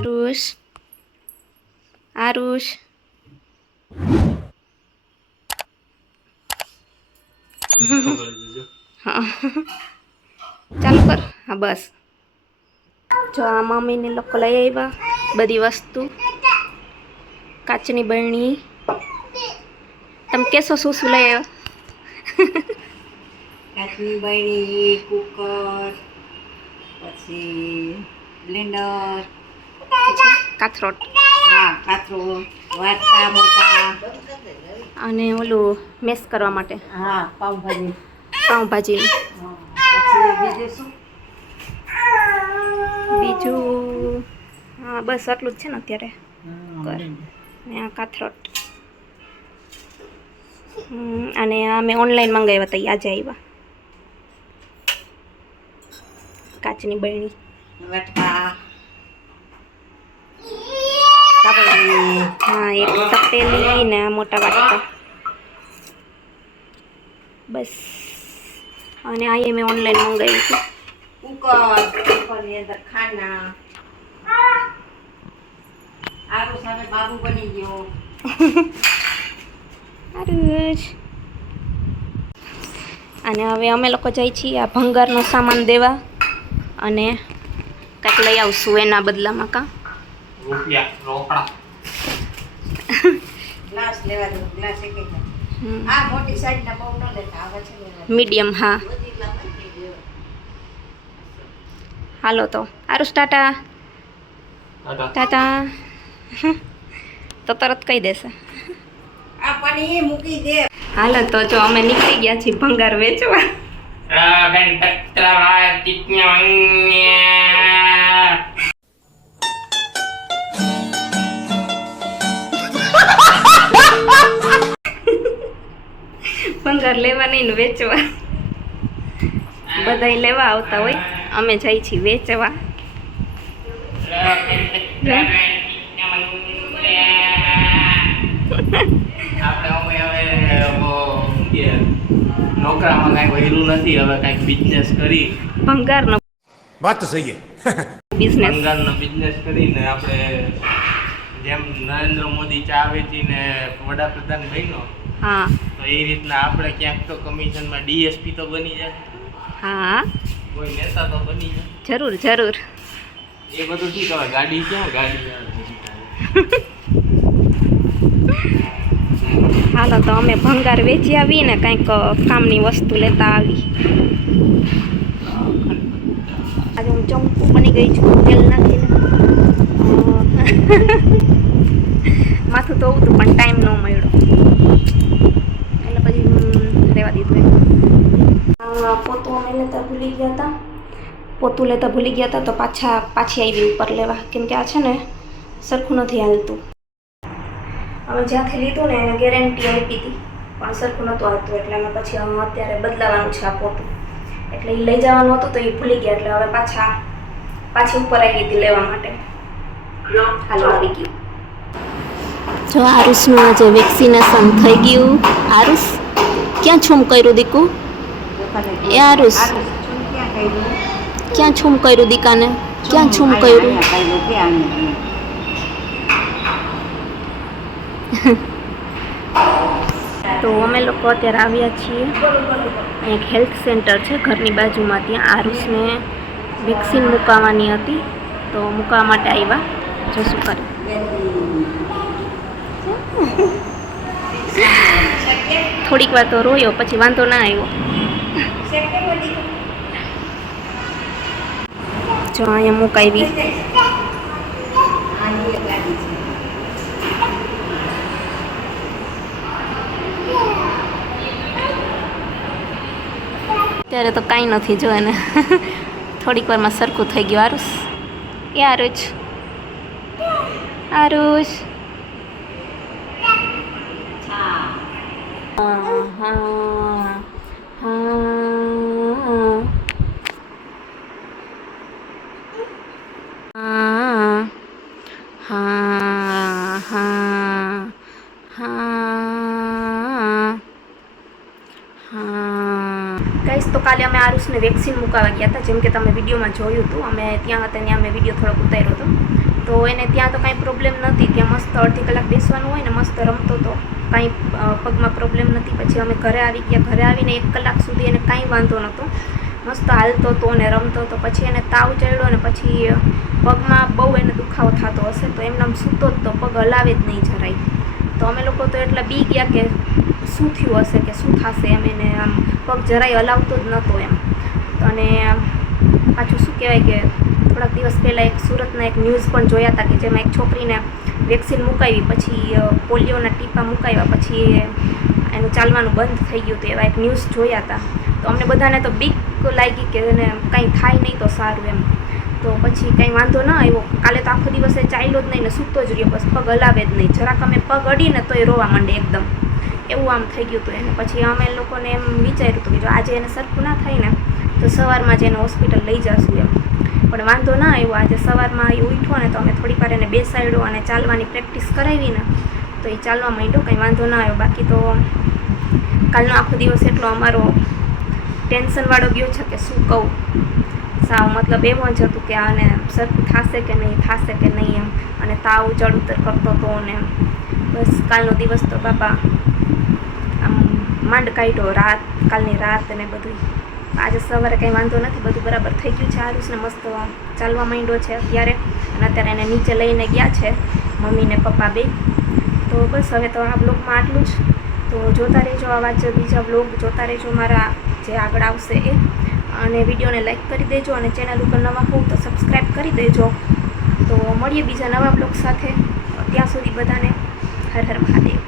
આરુષ આરુષ હા ચાલુ કર. હા બસ જો આ મમ્મીને લોકો લઈ આવ્યા બધી વસ્તુ. કાચની બરણી. તમે કેશો શું શું લઈ આવ્યા? કાચની બરણી, કુકર, પછી બ્લેન્ડર, કાથરોટ. હા કાથરો, વાટકા મોટા અને ઓલું મેસ કરવા માટે. હા પાઉંભાજી. પાઉંભાજી. પછી બીજું શું? બીજું હા બસ આટલું જ છે ને અત્યારે. કર ને આ કાથરોટ. અને આ મેં ઓનલાઈન મંગાવ્યા હતા આજે આવ્યા. કાચની બરણી, વાટકા, હા એક તપેલી ને આ મોટા વાટકા. બસ અને આ મેં ઓનલાઈન મંગાવ્યું હતું. કુકરની અંદર ખાના. આરું સામે બાબુ બની ગયો. આરુષ. અને હવે અમે લોકો જઈએ છીએ આ ભંગારનો સામાન દેવા અને કંઈક લઈ આવશું એના બદલામાં. કાં રૂપિયા રોકડા ગ્લાસ લેવા દો. ગ્લાસ એક આ મોટી સાઈઝના બહુ ન લેતા આવે છે મીડિયમ. હા હાલો તો આરુષ ટાટા. ટાટા તો તરત કહી દેશે. આ પાણી મૂકી દે. હાલો તો જો અમે નીકળી ગયા છીએ ભંગાર વેચવા. ભંગાર લેવા નહીં ને વેચવા. બધાય લેવા આવતા હોય, અમે જઈ છીએ વેચવા. નોકરામાં કાંઈ વહેલું નથી, હવે કાંઈક બિઝનેસ કરી ભંગારનો વાત તો સહી બિઝનેસ. ભંગારનો બિઝનેસ કરીને આપણે જેમ નરેન્દ્ર મોદી ચા વેચીને વડાપ્રધાન બન્યો, હા તો એ રીતના આપણે ક્યાંક તો કમિશનમાં ડીએસપી તો બની જાય, હા કોઈ નેતા તો બની જાય. જરૂર જરૂર. એ બધું ઠીક. હવે ગાડી ક્યાં ગાડી હાલો તો અમે ભંગાર વેચી આવી ને કંઈક કામની વસ્તુ લેતા આવી. આજે હું ચંપુ બની ગઈ છું તેલ નાખીને. માથું તો હતું પણ ટાઈમ ન મળ્યો એટલે પછી રહેવા દીધું. પોતું અમે લેતા ભૂલી ગયા હતા. પોતું લેતા ભૂલી ગયા હતા તો પાછી આવી ઉપર લેવા, કેમ કે આ છે ને સરખું નથી હાલતું. અમે જ્યાંથી લીધું ને એને ગેરંટી આપી હતી પણ સરખું નહોતું આવતું, એટલે અમે પછી અત્યારે બદલાવાનું છે આ પોતું. એટલે એ લઈ જવાનું હતું તો એ ભૂલી ગયા, એટલે હવે પાછી ઉપર આવી હતી લેવા માટે. હાલો આવી ગયું. જો આરુષનું આજે વેક્સિનેશન થઈ ગયું. આરુષ ક્યાં છૂમ કર્યું દીકુ? એ આરુષ ક્યાં છૂમ કર્યું દીકાને? ક્યાં છૂમ કર્યું? તો અમે લોકો અત્યારે આવ્યા છીએ એક હેલ્થ સેન્ટર છે ઘરની બાજુમાં. ત્યાં આરુષને વેક્સિન મુકાવવાની હતી તો મુકાવવા માટે આવ્યા. જો શું કરે. થોડીક વાર તો રોયો, પછી વાંધો ના આવ્યો. જો અહીંયા મુકાવી. ત્યારે તો કાંઈ નથી જો એને થોડીક વારમાં સરખું થઈ ગયું. આરુષ એ આરુષ આરુષ હા હા હા હા હા હા. ગાઈસ તો કાલે અમે આરુષને વેક્સિન મુકાવવા ગયા હતા, જેમ કે તમે વિડીયોમાં જોયું હતું. અમે ત્યાં હતા ત્યાં અમે વિડીયો થોડોક ઉતાર્યો હતો. તો એને ત્યાં તો કાંઈ પ્રોબ્લેમ નથી, ત્યાં મસ્ત અડધી કલાક બેસવાનું હોય ને મસ્ત રમતો હતો, કાંઈ પગમાં પ્રોબ્લેમ નથી. પછી અમે ઘરે આવી ગયા, ઘરે આવીને 1 કલાક સુધી એને કાંઈ વાંધો નહોતો, મસ્ત હાલતો હતો અને રમતો હતો. પછી એને તાવ ચડ્યો ને પછી પગમાં બહુ એને દુખાવો થતો હશે, તો એમને આમ સૂતો જ તો પગ હલાવે જ નહીં જરાય. તો અમે લોકો તો એટલા બી ગયા કે શું થયું હશે કે શું થશે એમ, એને આમ પગ જરાય હલાવતો જ નહોતો એમ. અને પાછું શું કહેવાય કે થોડાક દિવસ પહેલાં એક સુરતના એક ન્યૂઝ પણ જોયા હતા કે જેમાં એક છોકરીને વેક્સિન મુકાવી, પછી પોલિયોના ટીપા મુકાવ્યા, પછી એનું ચાલવાનું બંધ થઈ ગયું હતું, એવા એક ન્યૂઝ જોયા હતા. તો અમને બધાને તો બીક લાગી કે એને કંઈ થાય નહીં તો સારું એમ. તો પછી કંઈ વાંધો ન આવ્યો, કાલે તો આખો દિવસ એ ચાલ્યો જ નહીં ને સૂતો જ રહ્યો, બસ પગ હલાવે જ નહીં, જરાક અમે પગ અડીને તો એ રોવા માંડે એકદમ, એવું આમ થઈ ગયું હતું એને. પછી અમે લોકોને એમ વિચાર્યું હતું કે જો આજે એને સરખું ના થાય ને તો સવારમાં જ એને હોસ્પિટલ લઈ જશું એમ. પણ વાંધો ના આવ્યો, આજે સવારમાં એ ઉઠ્યો ને તો અમે થોડીક વાર એને બેસાડ્યો અને ચાલવાની પ્રેક્ટિસ કરાવી ને તો એ ચાલવા માંડ્યો, કંઈ વાંધો ના આવ્યો. બાકી તો કાલનો આખો દિવસ એટલો અમારો ટેન્શનવાળો ગયો છે કે શું કહું, સાવ મતલબ એવું જ હતું કે આને સરખું થશે કે નહીં એમ, અને તાવ ચડ ઉતર કરતો હતો ને બસ કાલનો દિવસ તો બાપા આમ માંડ કાઢ્યો, કાલની રાત અને બધું. આજે સવારે કંઈ વાંધો નથી, બધું બરાબર થઈ ગયું છે. આરુષને મસ્ત ચાલવા માંડ્યો છે અત્યારે, અને અત્યારે એને નીચે લઈને ગયા છે મમ્મી ને પપ્પા બે. તો બસ હવે તો આ બ્લોગમાં આટલું જ. તો જોતા રહેજો આવા જ બીજા બ્લોગ, જોતા રહેજો મારા જે આગળ આવશે એ, અને વિડીયોને લાઈક કરી દેજો, અને ચેનલ ઉપર નવા હોવ તો સબસ્ક્રાઈબ કરી દેજો. તો મળીએ બીજા નવા બ્લોગ સાથે, ત્યાં સુધી બધાને હર હર મહાદેવ.